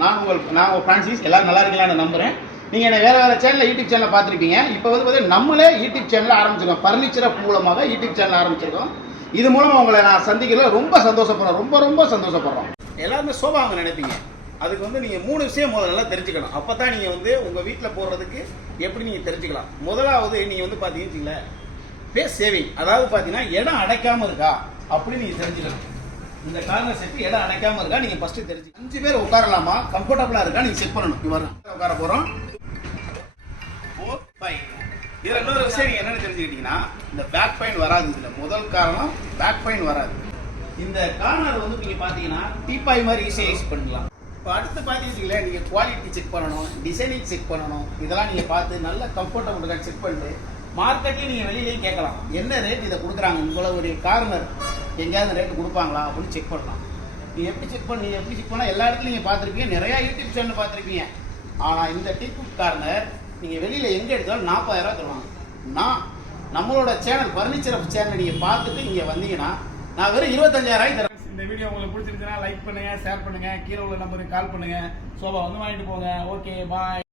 நான் உங்கள் ஃப்ரான்சிஸ். எல்லாரும் நல்லா இருக்கலாம்னு நம்புகிறேன். நீங்கள் என்ன வேறு சேனலில் யூடியூப் சேனலில் பார்த்துருப்பீங்க. இப்போ வந்து பார்த்தீங்கன்னா நம்மளே யூடியூப் சேனலில் ஆரம்பிச்சிருக்கோம். ஃபர்னிச்சரை மூலமாக யூடியூப் சேனல் ஆரம்பிச்சிருக்கோம். இது மூலமாக உங்களை நான் சந்திக்கிறதுல ரொம்ப சந்தோஷப்படுறோம். ரொம்ப சந்தோஷப்படுறோம். எல்லாருமே சோபா வாங்க நினைப்பீங்க. அதுக்கு வந்து நீங்கள் 3 விஷயம் முதல்ல தெரிஞ்சுக்கணும். அப்போ தான் நீங்கள் வந்து உங்கள் வீட்டில் போடுறதுக்கு எப்படி நீங்கள் தெரிஞ்சுக்கலாம். முதலாவது நீங்கள் வந்து பார்த்தீங்கன்னு ஸ்பேஸ் சேவிங். அதாவது பார்த்தீங்கன்னா இடம் அடைக்காமல் இருக்கா அப்படின்னு நீங்கள் தெரிஞ்சுக்கணும். இந்த கார்னர் செட்டு இடம் அடைக்காமல் இருக்கா நீங்கள் ஃபஸ்ட்டு தெரிஞ்சு 5 பேர் உட்காரலாமா, கம்ஃபர்டபுளாக இருக்கா நீங்கள் செக் பண்ணணும். இவர் உட்கார போகிறோம். 4, 5. இதில் இன்னொரு விஷயம் நீங்கள் என்னென்னு தெரிஞ்சுக்கிட்டீங்கன்னா, இந்த பேக் பெயின் வராது. இதில் முதல் காரணம் பேக் பெயின் வராது. இந்த கார்னர் வந்து நீங்கள் பார்த்தீங்கன்னா டீப்பாய் மாதிரி ஈஸியாக யூஸ் பண்ணலாம். இப்போ அடுத்து பார்த்தீங்கன்னா நீங்கள் குவாலிட்டி செக் பண்ணணும், டிசைனிங் செக் பண்ணணும். இதெல்லாம் நீங்கள் பார்த்து நல்ல கம்ஃபர்டபுளாக செக் பண்ணிட்டு மார்க்கெட்லேயும் நீங்கள் வெளியிலேயும் கேட்கலாம். என்ன ரேட் இதை கொடுக்குறாங்க, இவ்வளோ ஒரு கார்னர் எங்கேயாவது ரேட்டு கொடுப்பாங்களா அப்படின்னு செக் பண்ணலாம். நீங்கள் எப்படி செக் பண்ணால் எல்லா இடத்துலையும் நீங்கள் பார்த்துருப்பீங்க, நிறையா யூடியூப் சேனல் பார்த்துருப்பீங்க. ஆனால் இந்த டீக்குட் கார்னர் நீங்கள் வெளியில் எங்கே எடுத்தாலும் 40,000 தருவாங்க. நம்மளோட சேனல் ஃபர்னிச்சர் சேனல் நீங்கள் பார்த்துட்டு இங்கே வந்தீங்கன்னா நான் வெறும் 25,000 தரேன். இந்த வீடியோ உங்களுக்கு பிடிச்சிருந்துச்சுன்னா லைக் பண்ணுங்கள், ஷேர் பண்ணுங்கள், கீழே உள்ள நம்பருக்கு கால் பண்ணுங்கள். சோபா வந்து வாங்கிட்டு போங்க. ஓகே, பாய்.